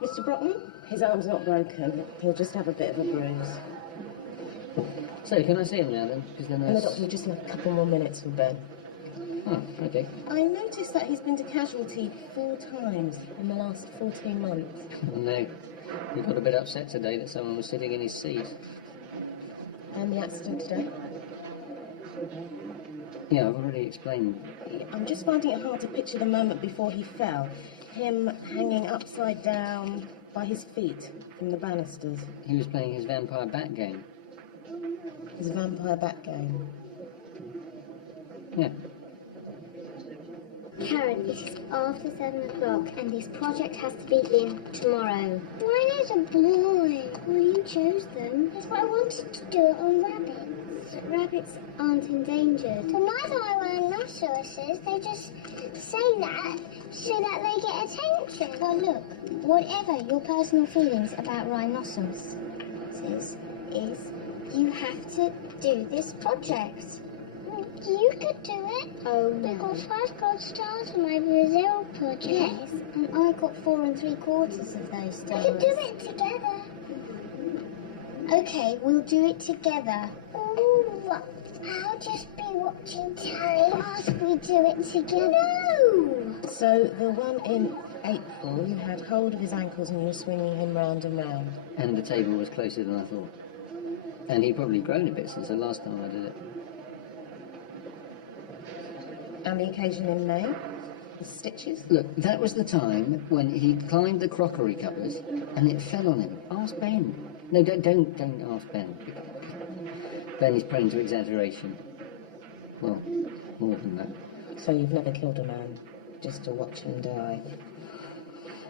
Mr. Broughton? His arm's not broken. He'll just have a bit of a bruise. So, can I see him now then? And the doctor will just have a couple more minutes for Ben. Oh, okay. I noticed that he's been to casualty 4 times in the last 14 months. Well, no. He got a bit upset today that someone was sitting in his seat. And the accident today? Yeah, I've already explained. I'm just finding it hard to picture the moment before he fell. Him hanging upside down by his feet from the banisters. He was playing his vampire bat game. His vampire bat game. Yeah. Karen, it is after 7 o'clock and this project has to be in tomorrow. Rhinos are boring. Well, you chose them. That's why I wanted to do it on rabbits. But rabbits aren't endangered. Well, neither are rhinoceroses. They just say that so that they get attention. Well, look, whatever your personal feelings about rhinoceroses is you have to do this project. You could do it. Oh, no. Because I've got stars on my Brazil project. Yes, and I got 4 3/4 of those stars. We can do it together. Okay, we'll do it together. Oh, I'll just be watching telly whilst we do it together. No! So the one in April, you had hold of his ankles and you were swinging him round and round. And the table was closer than I thought. And he'd probably grown a bit since the last time I did it. And the occasion in May? The stitches? Look, that was the time when he climbed the crockery cupboard and it fell on him. Ask Ben. No, don't ask Ben. Ben is prone to exaggeration. Well, more than that. So you've never killed a man, just to watch him die?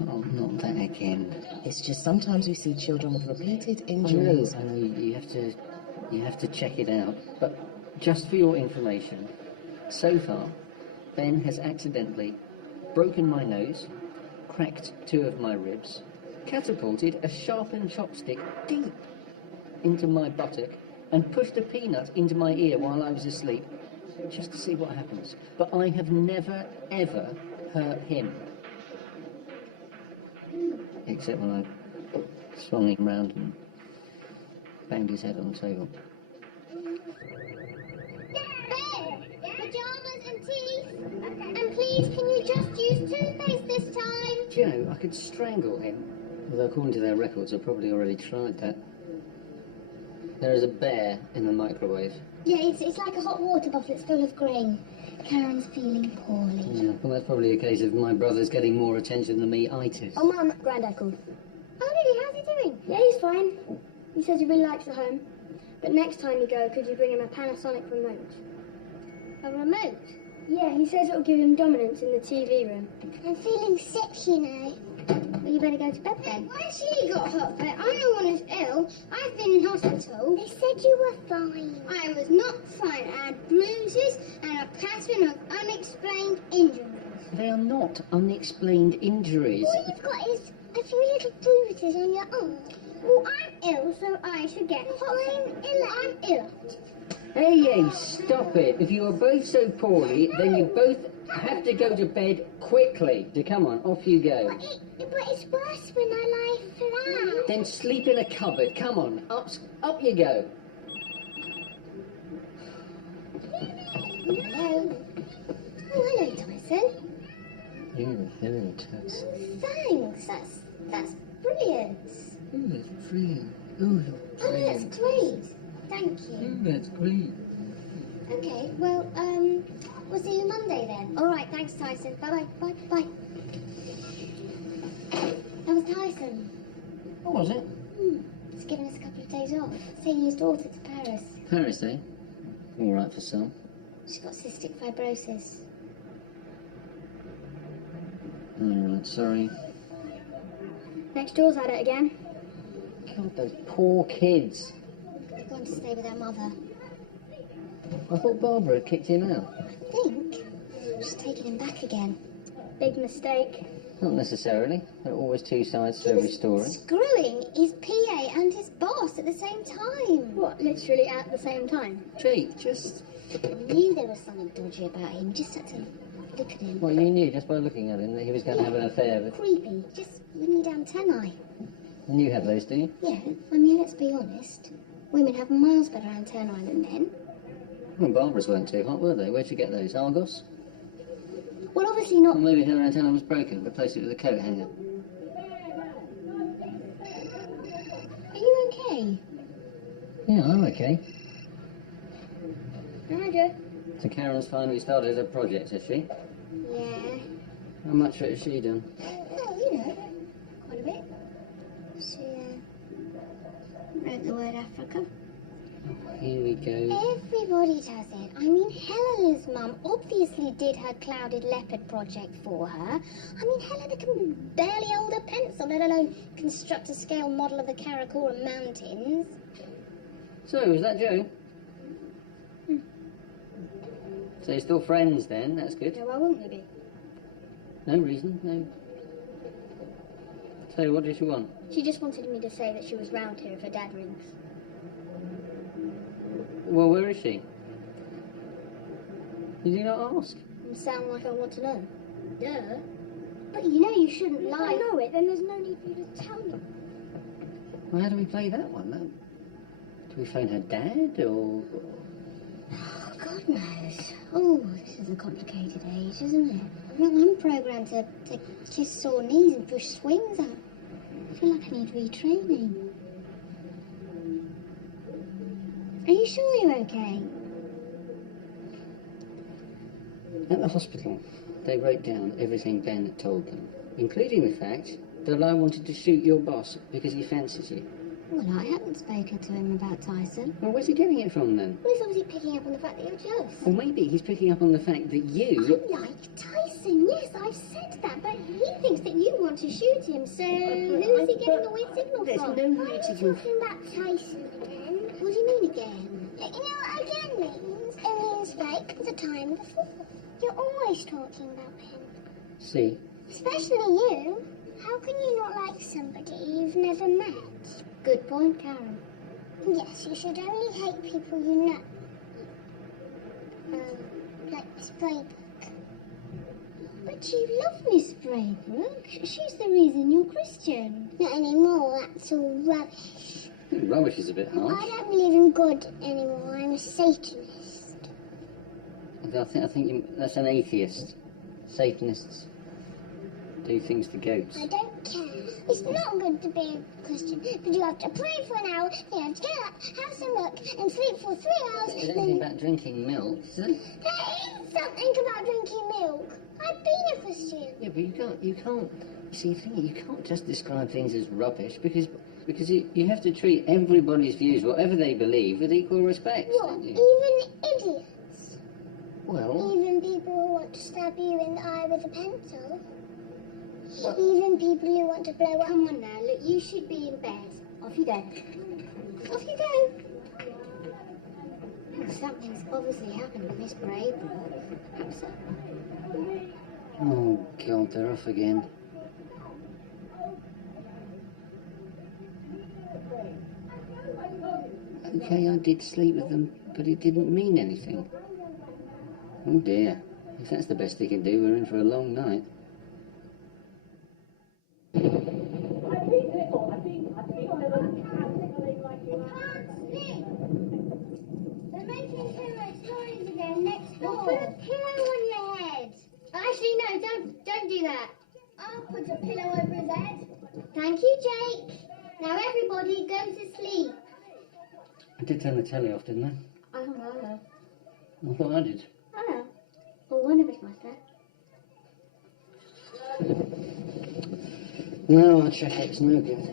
Oh, not that again. It's just sometimes we see children with repeated injuries. I know, you have to check it out. But just for your information, so far, Ben has accidentally broken my nose, cracked 2 of my ribs, catapulted a sharpened chopstick deep into my buttock, and pushed a peanut into my ear while I was asleep, just to see what happens. But I have never, ever hurt him. Except when I swung him round and banged his head on the table. Pajamas and teeth. And please, can you just use toothpaste this time? Do you know, I could strangle him. Although according to their records, I've probably already tried that. There is a bear in the microwave. Yeah, it's like a hot water bottle. It's full of grain. Karen's feeling poorly. Yeah, well, that's probably a case of my brother's getting more attention than me, itis. Oh, Mum, Grandad called. Oh, really? How's he doing? Yeah, he's fine. He says he really likes the home. But next time you go, could you bring him a Panasonic remote? A remote? Yeah, he says it'll give him dominance in the TV room. I'm feeling sick, you know. Well, you better go to bed then. Why has he got hot, Pet? I'm the one who's ill. I've been in hospital. They said you were fine. I was not fine. I had bruises and a pattern of unexplained injuries. They are not unexplained injuries. All you've got is a few little bruises on your arm. Well, I'm ill, so I should get I'm ill. Hey, stop it. If you are both so poorly, then you both have to go to bed quickly. So come on, off you go. But it's worse when I lie flat. Then sleep in a cupboard. Come on, up you go. Hello. Oh, hello, Tyson. Hello, Tess. Thanks. That's brilliant. Oh, that's brilliant. Oh, that's great. Thank you. Oh, that's great. Okay, well, we'll see you Monday then. All right, thanks, Tyson. Bye-bye. Bye. That was Tyson. What was it? He's giving us a couple of days off. Taking his daughter to Paris. Paris, eh? All right for some. She's got cystic fibrosis. All right, sorry. Next door's had it again. God, those poor kids. They're going to stay with their mother. I thought Barbara had kicked him out. I think. She's taking him back again. Big mistake. Not necessarily. There are always 2 sides to every story. Screwing his PA and his boss at the same time. What, literally at the same time? Jake, just... I knew there was something dodgy about him. Just had to Look at him. Well, you knew just by looking at him that he was going to have an affair with... Creepy. Just, you need antennae. And you have those, do you? Yeah, I mean, let's be honest. Women have miles better antennae than men. Well, Barbara's weren't too hot, were they? Where'd you get those? Argos? Well, obviously not. Or maybe her antenna was broken. Replace it with a coat hanger. Are you okay? Yeah, I'm okay. Roger. So Karen's finally started her project, has she? Yeah. How much of it has she done? Oh, you know, quite a bit. She wrote the word Africa. Here we go. Everybody does it. I mean, Helena's mum obviously did her clouded leopard project for her. I mean, Helena can barely hold a pencil, let alone construct a scale model of the Karakoram Mountains. So, is that Joe? So you're still friends then? That's good. No, why wouldn't we be? No reason, no. So, what did she want? She just wanted me to say that she was round here if her dad rings. Well, where is she? Did you not ask? You sound like I want to know. Duh. But you know you shouldn't lie. If I know it, then there's no need for you to tell me. Well, how do we play that one? Do we phone her dad, or...? Oh, God knows. Oh, this is a complicated age, isn't it? I'm programmed to kiss sore knees and push swings out. I feel like I need retraining. Are you sure you're okay? At the hospital, they wrote down everything Ben had told them, including the fact that I wanted to shoot your boss because he fancies you. Well, I haven't spoken to him about Tyson. Well, where's he getting it from then? Well, he's obviously picking up on the fact that you're jealous. Or maybe he's picking up on the fact that you... I like Tyson, yes, I've said that, but he thinks that you want to shoot him, so who is he getting the weird signal There's from? no way to do... Talking about Tyson again? What do you mean again? You know what again means? It means like the time before. You're always talking about him. See? Especially you. How can you not like somebody you've never met? Good point, Karen. Yes, you should only hate people you know. Like Miss Braybrook. But you love Miss Braybrook. She's the reason you're Christian. Not anymore, that's all rubbish. Rubbish is a bit harsh. I don't believe in God anymore, I'm a Satanist. I think that's an atheist. Satanists do things to goats. I don't care. It's not good to be a Christian, but you have to pray for an hour, then you have to get up, have some milk, and sleep for 3 hours. There's anything about drinking milk, is there? There is something about drinking milk. I've been a Christian. Yeah, but you can't. See, the thing is, you can't just describe things as rubbish because you have to treat everybody's views, whatever they believe, with equal respect. What? Don't you? Even idiots? Well, Even people who want to stab you in the eye with a pencil? Well, Even people who want to blow up? Come on now, look, you should be in bed. Off you go. Off you go. Something's obviously happened with Miss Braybrook. oh God, they're off again. Okay, I did sleep with them, but it didn't mean anything. Oh dear, if that's the best they can do, we're in for a long night. They're making pillow stories again next door. Put a pillow on your head. Actually, no, don't do that. I'll put a pillow over his head. Thank you, Jake. Now everybody go to sleep. I did turn the telly off, didn't I? I don't know. I thought I did. I know. Well, one of us must have. No, I'll check it. It's no good.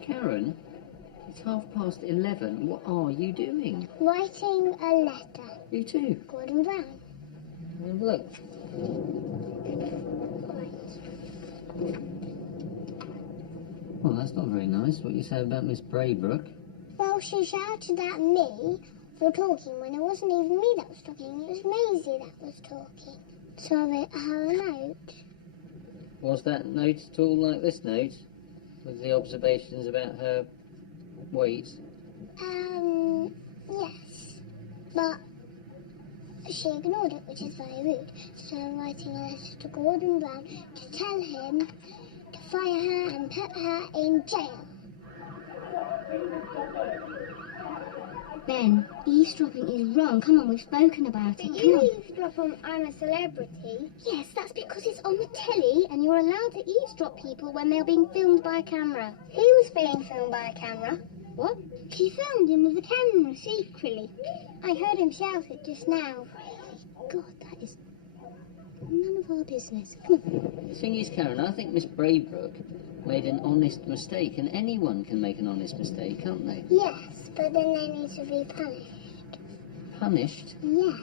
Karen, it's 11:30. What are you doing? Writing a letter. You too. Gordon Brown. Have a look. Well, that's not very nice. What you say about Miss Braybrook? Well, she shouted at me for talking when it wasn't even me that was talking. It was Maisie that was talking. So I wrote her a note. Was that note at all like this note? With the observations about her weight? Yes. But she ignored it, which is very rude. So I'm writing a letter to Gordon Brown to tell him to fire her and put her in jail. Ben, eavesdropping is wrong. Come on, we've spoken about it. You eavesdrop on I'm a Celebrity? Yes, that's because it's on the telly and you're allowed to eavesdrop people when they're being filmed by a camera. He was being filmed by a camera. What? She filmed him with a camera secretly. I heard him shout it just now. Really? God, that is none of our business. Come on. The thing is, Karen, I think Miss Braybrook made an honest mistake, and anyone can make an honest mistake, can't they? Yes, but then they need to be punished. Punished? Yes.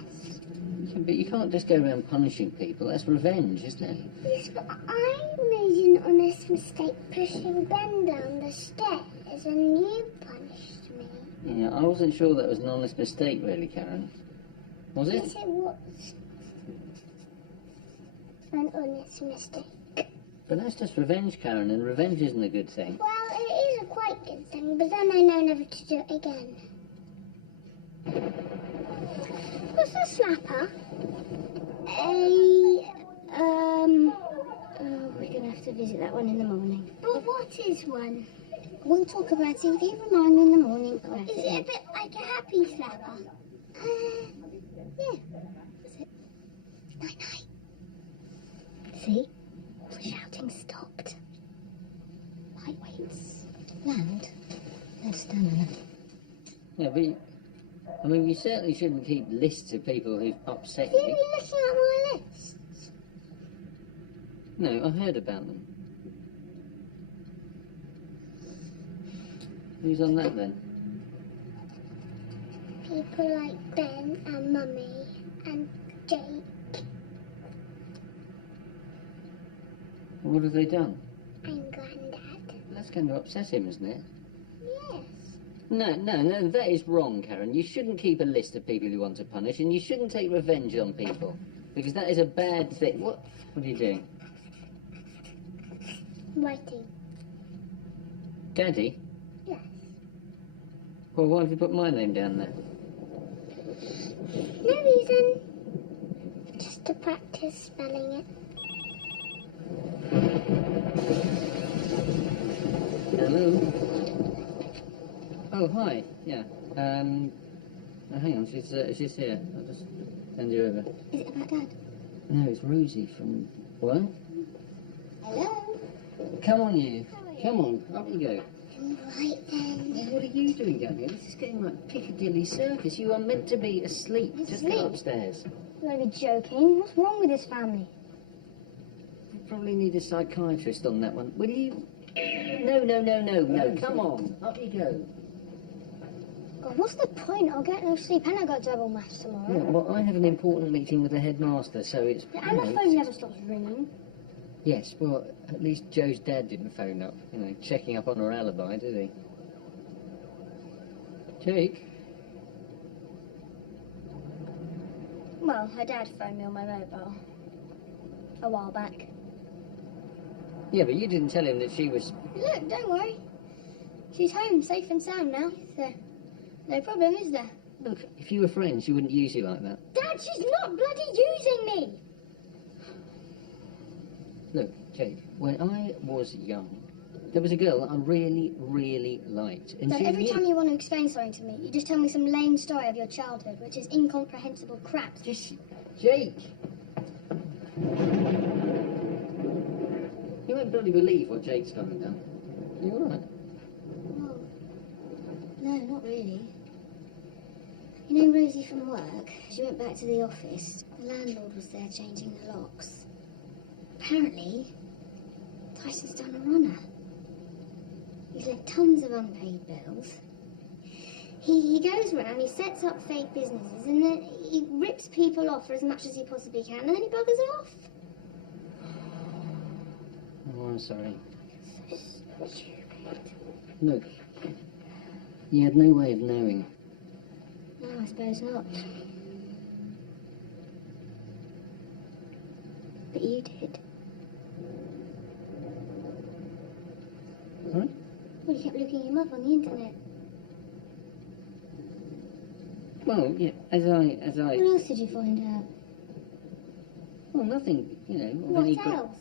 Yeah, but you can't just go around punishing people. That's revenge, isn't it? Yes, but I made an honest mistake pushing Ben down the stairs and you punished me. Yeah, I wasn't sure that was an honest mistake, really, Karen. Was it? Yes, it was an honest mistake. But that's just revenge, Karen, and revenge isn't a good thing. Well, it is a quite good thing, but then I know never to do it again. What's a slapper? Oh, we're going to have to visit that one in the morning. But what is one? We'll talk about it if you remind me in the morning. Is it a bit like a happy slapper? Yeah. Is it? Night-night. See? All the shouting stopped. Lightweights. Land. They're stamina. Yeah, but I mean, you certainly shouldn't keep lists of people who've upset Have you you. been looking at my lists? No, I heard about them. Who's on that then? People like Ben and Mummy and Jake. What have they done? And Grandad. That's going to upset him, isn't it? Yes. No, that is wrong, Karen. You shouldn't keep a list of people you want to punish, and you shouldn't take revenge on people, because that is a bad thing. What are you doing? Writing. Daddy? Yes. Well, why have you put my name down there? No reason. Just to practice spelling it. Hello? Oh, hi. Yeah. Hang on, she's here. I'll just send you over. Is it about Dad? No, it's Rosie from... What? Hello? Come on, you. Come on, up you go. Right then. Well, what are you doing down here? This is getting like Piccadilly Circus. You are meant to be asleep. Just Asleep? go upstairs. You gotta be joking. What's wrong with this family? You probably need a psychiatrist on that one. Will you? No. Come on, up you go. God, what's the point? I'll get no sleep and I got double maths Yeah, tomorrow. well, I have an important meeting with the headmaster, so it's... Yeah, and my phone never stops ringing. Yes, well, at least Joe's dad didn't phone up, checking up on her alibi, did he? Jake? Well, her dad phoned me on my mobile. A while back. Yeah, but you didn't tell him that she was... Look, don't worry. She's home, safe and sound now, so no problem, is there? Look, if you were friends, she wouldn't use you like that. Dad, she's not bloody using me! Look, Jake, when I was young, there was a girl that I really, really liked. And Dad, she every knew- time you want to explain something to me, you just tell me some lame story of your childhood, which is incomprehensible crap. Just... Jake! You won't bloody believe what Jake's done and done. You alright? No, not really. You know Rosie from work? She went back to the office. The landlord was there changing the locks. Apparently, Tyson's done a runner. He's left tons of unpaid bills. He goes around, he sets up fake businesses, and then he rips people off for as much as he possibly can, and then he buggers off. Oh, I'm sorry. So stupid. Look, you had no way of knowing. No, I suppose not. But you did. Sorry? Well, you kept looking him up on the internet. Well, yeah, as I... What else did you find out? Well, nothing, you know... What else?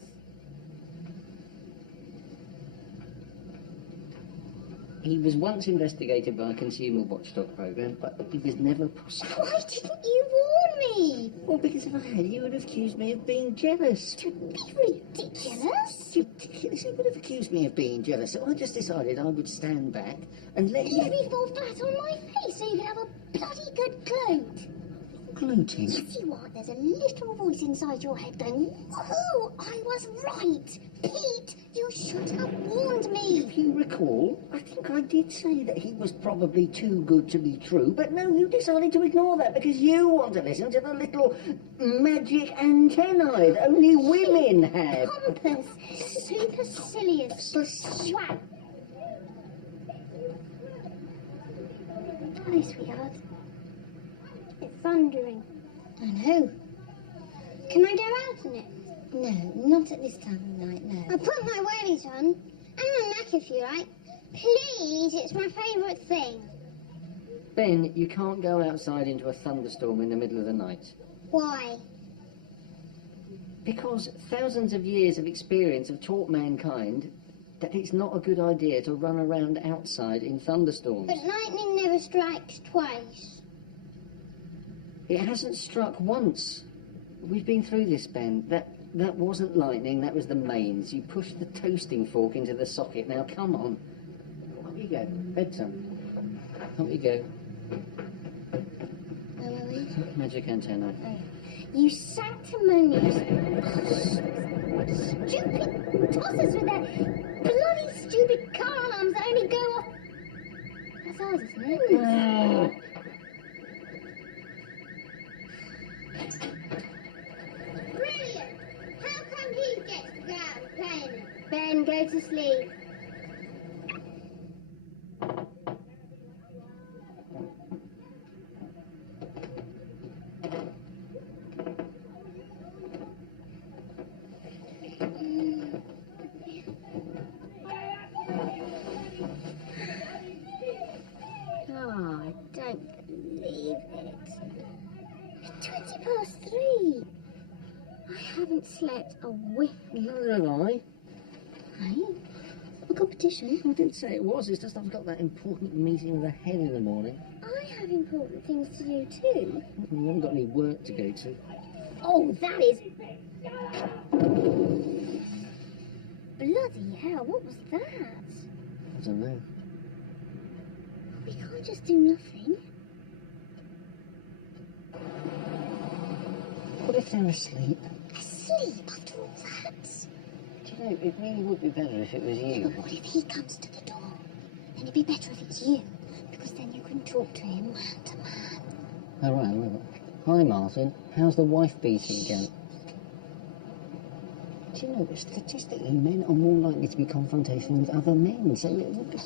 He was once investigated by a consumer watchdog program, but he was never prosecuted. Why didn't you warn me? Well, because if I had, you would have accused me of being jealous. To be ridiculous. Ridiculous. You would have accused me of being jealous. So I just decided I would stand back and let you... Let me fall flat on my face so you can have a bloody good gloat. Gloating. Yes, you are. There's a little voice inside your head going, woohoo, I was right. Pete, you should have warned me. If you recall, I think I did say that he was probably too good to be true, but no, you decided to ignore that because you want to listen to the little magic antennae that only women have. Pompous, supercilious, swag. Hi, sweetheart. It's thundering. I know. Can I go out in it? No, not at this time of night, no. I'll put my wellies on, and my knack if you like. Please, it's my favourite thing. Ben, you can't go outside into a thunderstorm in the middle of the night. Why? Because thousands of years of experience have taught mankind that it's not a good idea to run around outside in thunderstorms. But lightning never strikes twice. It hasn't struck once. We've been through this, Ben. That wasn't lightning, that was the mains. You pushed the toasting fork into the socket. Now, come on. Up you go. Bedtime. Up you go. Where were we? Magic antenna. Oh. You sanctimonious, stupid tossers with their bloody stupid car alarms that only go off. That's ours, isn't it? Brilliant! How come he gets to go out playing? Ben, go to sleep. Oh, I don't believe it. It's 3:20. I haven't slept a whiff. Neither have I. Hey? A competition? I didn't say it was. It's just I've got that important meeting with the head in the morning. I have important things to do too. We haven't got any work to go to. Oh, that is... Bloody hell, what was that? I don't know. We can't just do nothing. What if they're asleep? Asleep after all that? Do you know, it really would be better if it was you. But what if he comes to the door? Then it'd be better if it's you, because then you can talk to him man to man. All right, all right. Hi, Martin. How's the wife beating going? Do you know that statistically men are more likely to be confrontational with other men, so it would be...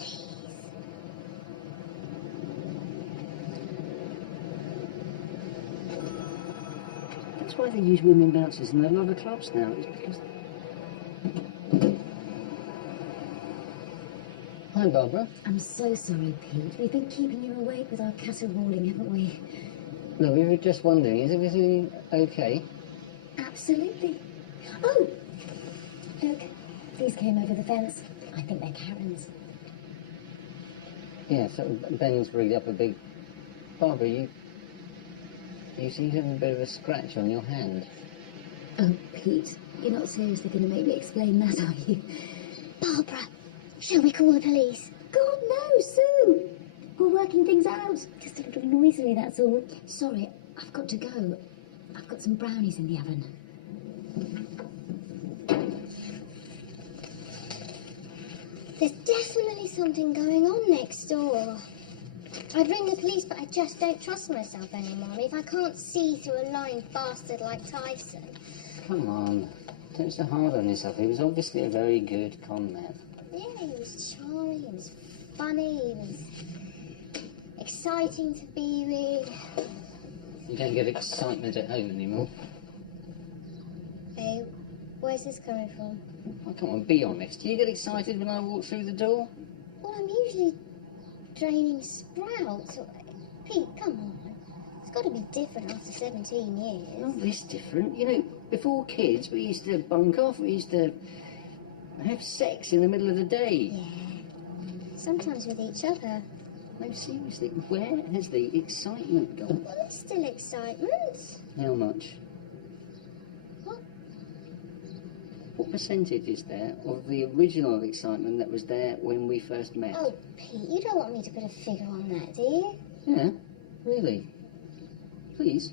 That's why they use women bouncers in a lot of clubs now. It's because... Hi, Barbara. I'm so sorry, Pete. We've been keeping you awake with our caterwauling, haven't we? No, we were just wondering, is everything okay? Absolutely. Oh! Look, these came over the fence. I think they're Karens. Yeah, so Ben's rigged up a big... Barbara, you seem to have a bit of a scratch on your hand. Oh, Pete, you're not seriously going to make me explain that, are you? Barbara, shall we call the police? God, no, Sue! We're working things out. Just a little noisily, that's all. Sorry, I've got to go. I've got some brownies in the oven. There's definitely something going on next door. I'd ring the police, but I just don't trust myself anymore. If I can't see through a lying bastard like Tyson. Come on, don't be so hard on yourself. He was obviously a very good con man. Yeah, he was charming, he was funny, he was exciting to be with. You don't get excitement at home anymore. Hey, where's this coming from? Oh, come on, be honest. Do you get excited when I walk through the door? Well, I'm usually draining sprouts. Pete, come on. It's got to be different after 17 years. Not this different. You know, before kids, we used to bunk off. We used to have sex in the middle of the day. Yeah. Sometimes with each other. No, seriously, where has the excitement gone? Well, there's still excitement. How much? What? What percentage is there of the original excitement that was there when we first met? Oh, Pete, you don't want me to put a figure on that, do you? Yeah, really. Please.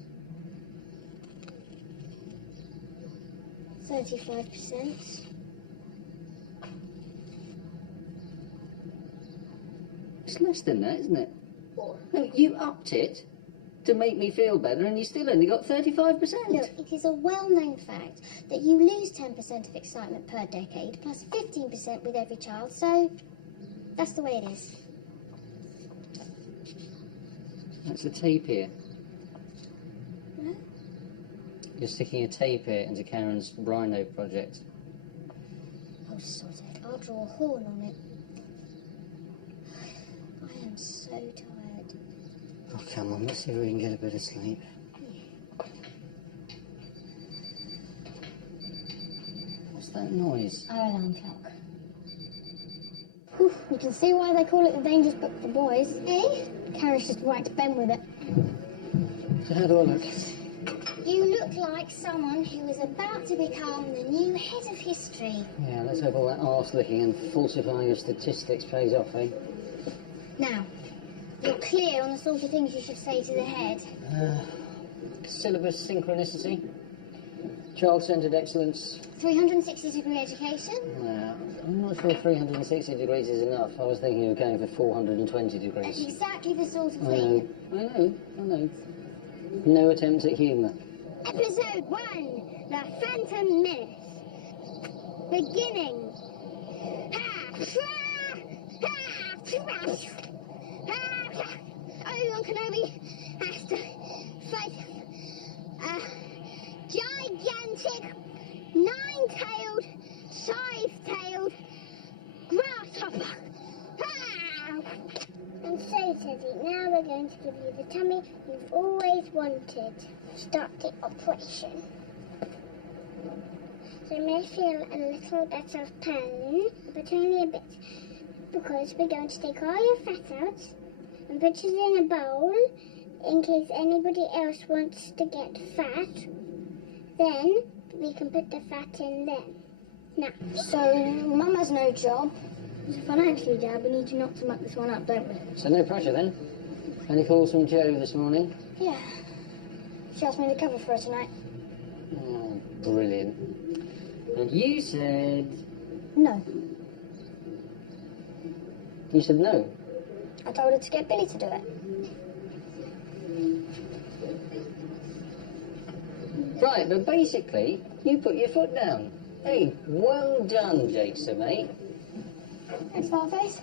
35%. It's less than that, isn't it? No, you upped it to make me feel better, and you still only got 35%. Look, it is a well-known fact that you lose 10% of excitement per decade, plus 15% with every child, so that's the way it is. That's a tape here. Huh? You're sticking a tape here into Karen's Rhino project. Oh, sod it. I'll draw a horn on it. I am so tired. Oh, come on, let's see if we can get a bit of sleep. What's that noise? Our alarm clock. Whew, you can see why they call it the dangerous book for boys. Eh? Karen's just right to Ben with it. So how do I look? You look like someone who is about to become the new head of history. Yeah, let's hope all that arse-licking and falsifying of statistics pays off, eh? Now, you're clear on the sort of things you should say to the head. Syllabus synchronicity, child-centred excellence. 360-degree education. Nah, I'm not sure 360 degrees is enough. I was thinking of going for 420 That's degrees. exactly the sort of I thing. know. No attempt at humour. Episode 1, The Phantom Menace. Beginning. Obi-Wan Kenobi has to fight a gigantic, nine-tailed, five-tailed grasshopper. And so, Teddy, now we're going to give you the tummy you've always wanted. Start the operation. So you may feel a little bit of pain, but only a bit, because we're going to take all your fat out and put it in a bowl in case anybody else wants to get fat. Then we can put the fat in then. Now, so Mum has no job. So financially, Dad, we need you not to muck this one up, don't we? So no pressure then? Any calls from Jo this morning? Yeah. She asked me to cover for her tonight. Oh, brilliant. And you said... No. You said no? I told her to get Billy to do it. Right, but basically, you put your foot down. Hey, well done, Jason, mate. Thanks, Fartface.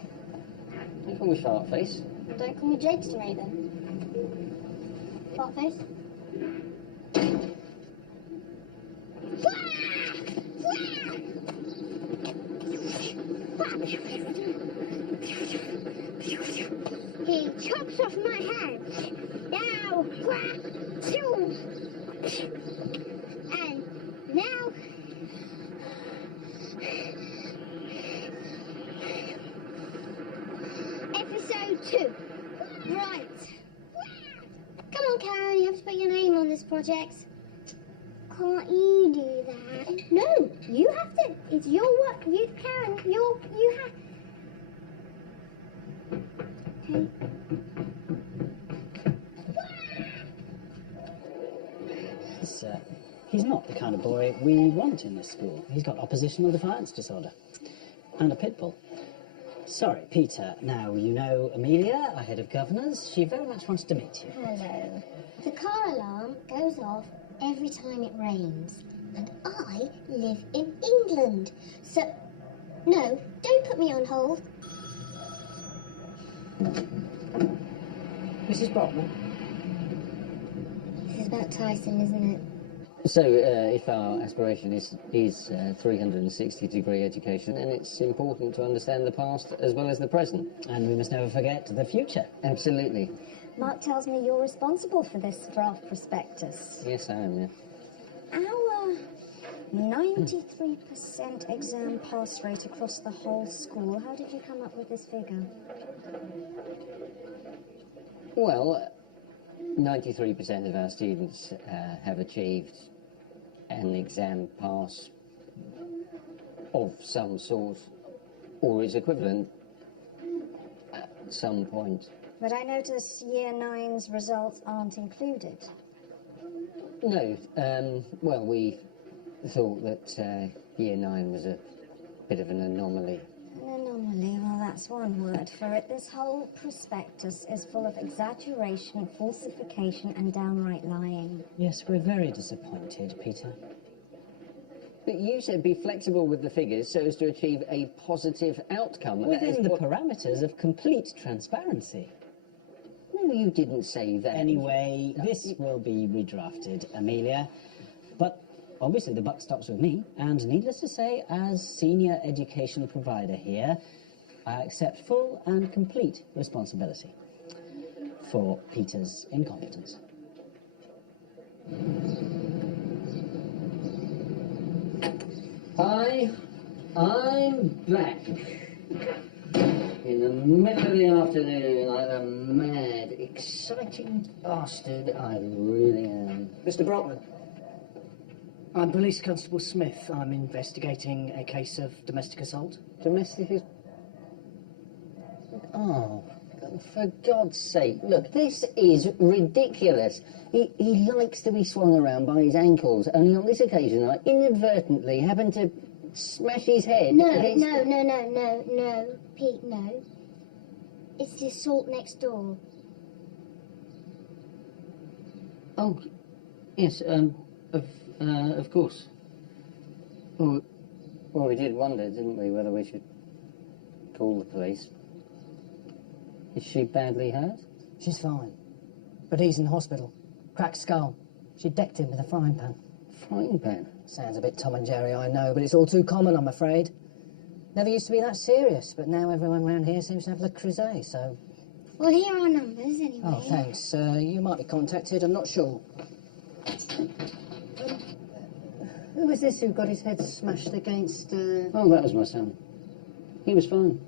Don't call me Fartface. Don't call me Jakes to me then. Fartface. He chops off my hand. Now, and now, episode 2. Right. Come on, Karen, you have to put your name on this project. Can't you do that? No, you have to. It's your work. You, Karen, you have. Okay. He's not the kind of boy we want in this school. He's got oppositional defiance disorder. And a pit bull. Sorry, Peter. Now, you know Amelia, our head of governors. She very much wants to meet you. Hello. The car alarm goes off every time it rains. And I live in England. So, no, don't put me on hold. Mrs. Brockman? This is about Tyson, isn't it? So, if our aspiration is 360-degree education, then it's important to understand the past as well as the present. And we must never forget the future. Absolutely. Mark tells me you're responsible for this draft prospectus. Yes, I am, yeah. Our 93% exam pass rate across the whole school. How did you come up with this figure? Well, 93% of our students have achieved an exam pass of some sort or is equivalent at some point. But I notice Year 9's results aren't included. No, well, we thought that Year 9 was a bit of an anomaly. An anomaly, well, that's one word for it. This whole prospectus is full of exaggeration, falsification, and downright lying. Yes, we're very disappointed, Peter. But you said be flexible with the figures so as to achieve a positive outcome. Within the parameters of complete transparency. No, you didn't say that. Anyway, this will be redrafted, Amelia. But obviously the buck stops with me, and needless to say, as senior education provider here, I accept full and complete responsibility for Peter's incompetence. I'm back. In the middle of the afternoon, like a mad, exciting bastard I really am. Mr. Brockman, I'm Police Constable Smith. I'm investigating a case of domestic assault. Domestic is... Oh, for God's sake, look, this is ridiculous. He likes to be swung around by his ankles, only on this occasion I inadvertently happened to smash his head No, against... no, Pete, no. It's the assault next door. Oh, yes, of course. Well, we did wonder, didn't we, whether we should call the police. Is she badly hurt? She's fine, but he's in hospital. Cracked skull. She decked him with a frying pan. Frying pan? Sounds a bit Tom and Jerry, I know, but it's all too common, I'm afraid. Never used to be that serious, but now everyone around here seems to have the crusade, so... Well, here are our numbers, anyway. Oh, thanks. You might be contacted, I'm not sure. Who was this who got his head smashed against... Oh, that was my son. He was fine.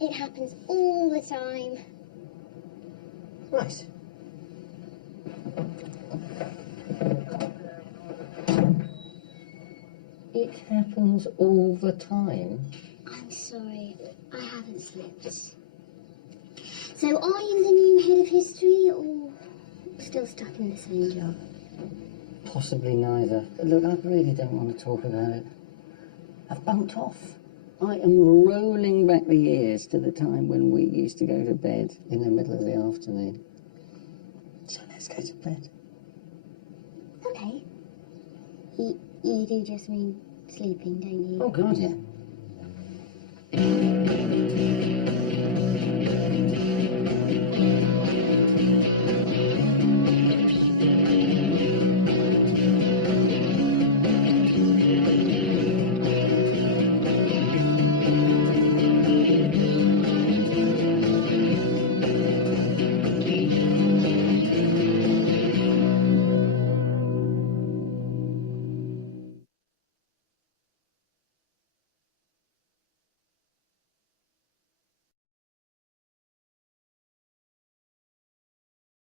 It happens all the time. Right. It happens all the time. I'm sorry, I haven't slept. So are you the new head of history, or still stuck in the same job? Possibly neither. But look, I really don't want to talk about it. I've bunked off. I am rolling back the years to the time when we used to go to bed in the middle of the afternoon. So let's go to bed. Okay. You do just mean sleeping, don't you? Oh, God, yeah.